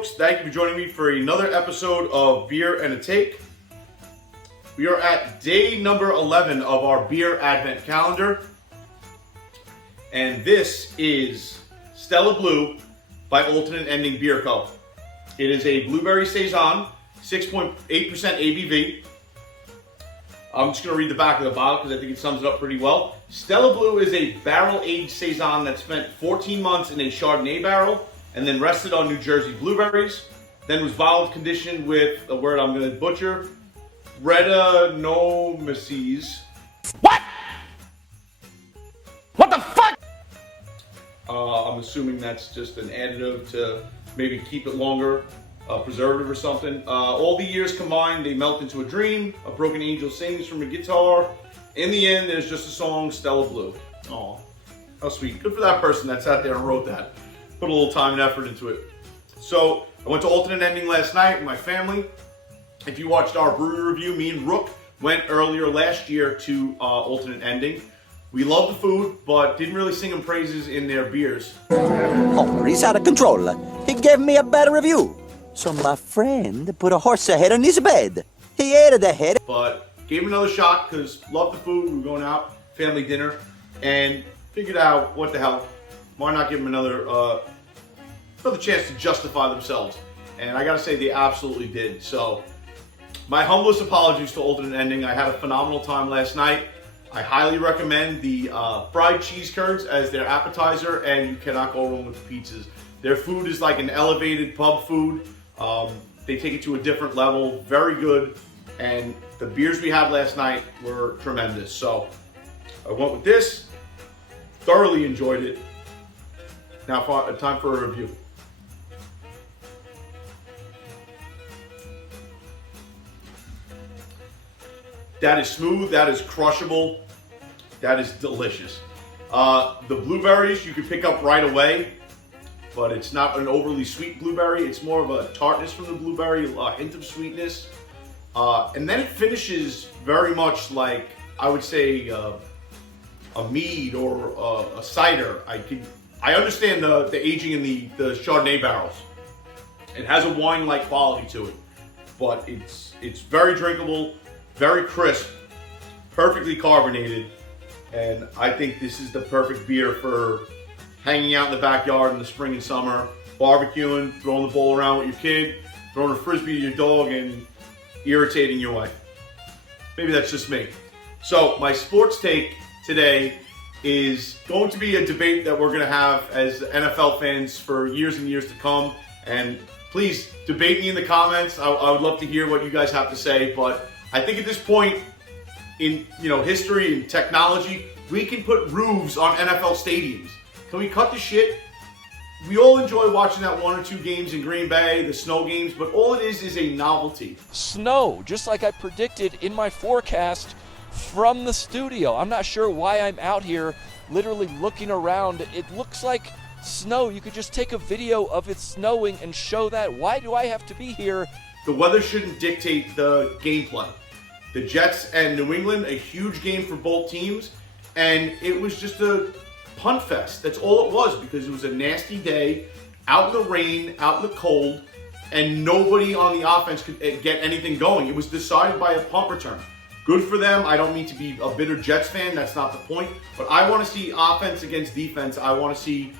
folks, thank you for joining me for another episode of Beer and a Take. We are at day number 11 of our beer advent calendar, and this is Stella Blue by Alternate Ending Beer Co. It is a blueberry saison, 6.8% ABV. I'm just going to read the back of the bottle because I think it sums it up pretty well. Stella Blue is a barrel-aged saison that spent 14 months in a Chardonnay barrel and then rested on New Jersey blueberries. Then was bottled conditioned with a word I'm going to butcher, Brettanomyces. What? What the fuck? I'm assuming that's just an additive to maybe keep it longer, preservative or something. All the years combined, they melt into a dream. A broken angel sings from a guitar. In the end, there's just a song, Stella Blue. Aw, how sweet. Good for that person that sat there and wrote that. Put a little time and effort into it. So, I went to Alternate Ending last night with my family. If you watched our brewery review, me and Rook went earlier last year to Alternate Ending. We love the food, but didn't really sing them praises in their beers. Oh, he's out of control. He gave me a bad review. So my friend put a horse head on his bed. He ate the head. But gave him another shot because love the food. We were going out, family dinner, and figured out what the hell. Why not give them another chance to justify themselves? And I gotta say, they absolutely did. So, my humblest apologies to Alternate Ending. I had a phenomenal time last night. I highly recommend the fried cheese curds as their appetizer, and you cannot go wrong with the pizzas. Their food is like an elevated pub food. They take it to a different level, very good. And the beers we had last night were tremendous. So I went with this, thoroughly enjoyed it. Now time for a review. That is smooth, that is crushable, that is delicious. The blueberries you can pick up right away, but it's not an overly sweet blueberry. It's more of a tartness from the blueberry, a hint of sweetness. And then it finishes very much like, I would say, a mead or a cider. I understand the aging in the Chardonnay barrels. It has a wine-like quality to it, but it's very drinkable, very crisp, perfectly carbonated, and I think this is the perfect beer for hanging out in the backyard in the spring and summer, barbecuing, throwing the bowl around with your kid, throwing a frisbee to your dog, and irritating your wife. Maybe that's just me. So my sports take today is going to be a debate that we're going to have as NFL fans for years and years to come. And please debate me in the comments. I would love to hear what you guys have to say. But I think at this point in history and technology, we can put roofs on NFL stadiums. Can we cut the shit? We all enjoy watching that one or two games in Green Bay, the snow games, but all it is a novelty. Snow, just like I predicted in my forecast from the studio. I'm not sure why I'm out here literally looking around. It looks like snow. You could just take a video of it snowing and show that. Why do I have to be here? The weather shouldn't dictate the gameplay. The Jets and New England, a huge game for both teams, and it was just a punt fest. That's all it was, because it was a nasty day, out in the rain, out in the cold, and nobody on the offense could get anything going. It was decided by a punt return. Good for them. I don't mean to be a bitter Jets fan. That's not the point. But I want to see offense against defense. I want to see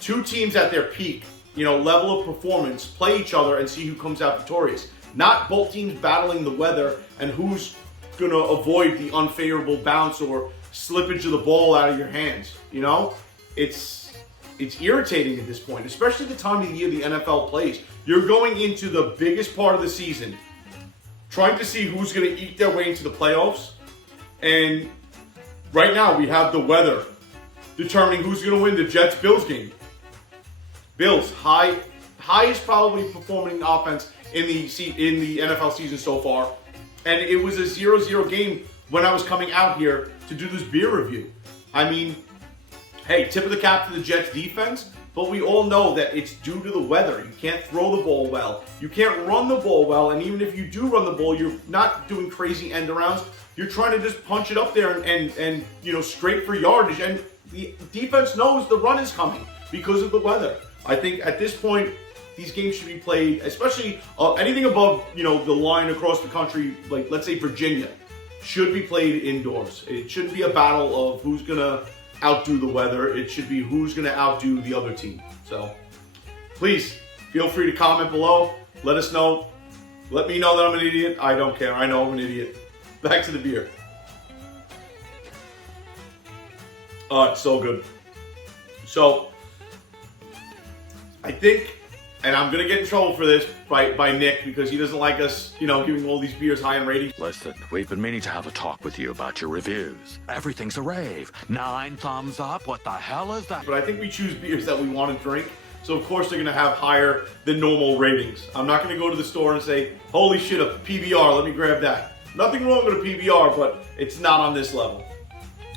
two teams at their peak, level of performance, play each other and see who comes out victorious. Not both teams battling the weather and who's going to avoid the unfavorable bounce or slippage of the ball out of your hands. It's irritating at this point, especially the time of the year the NFL plays. You're going into the biggest part of the season, trying to see who's going to eat their way into the playoffs. And right now we have the weather determining who's going to win the Jets-Bills game. Bills, highest probably performing offense in the NFL season so far. And it was a 0-0 game when I was coming out here to do this beer review. I mean, hey, tip of the cap to the Jets defense, but we all know that it's due to the weather. You can't throw the ball well. You can't run the ball well, and even if you do run the ball, you're not doing crazy end arounds. You're trying to just punch it up there and straight for yardage, and the defense knows the run is coming because of the weather. I think at this point, these games should be played, especially anything above, the line across the country, like let's say Virginia, should be played indoors. It shouldn't be a battle of who's gonna outdo the weather. It should be who's gonna outdo the other team. So please feel free to comment below. Let us know. Let me know that I'm an idiot. I don't care. I know I'm an idiot. Back to the beer. Oh, it's so good. So I think, and I'm gonna get in trouble for this by Nick because he doesn't like us, giving all these beers high in ratings. Listen, we've been meaning to have a talk with you about your reviews. Everything's a rave. 9 thumbs up. What the hell is that? But I think we choose beers that we want to drink, so of course they're gonna have higher than normal ratings. I'm not gonna go to the store and say, holy shit, a PBR, let me grab that. Nothing wrong with a PBR, but it's not on this level.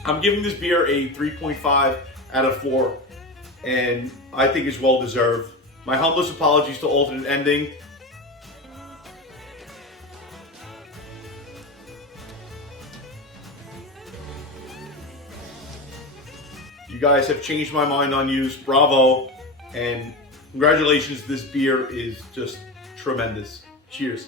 I'm giving this beer a 3.5 out of 4, and I think it's well deserved. My humblest apologies to Alternate Ending. You guys have changed my mind on use. Bravo. And congratulations, this beer is just tremendous. Cheers.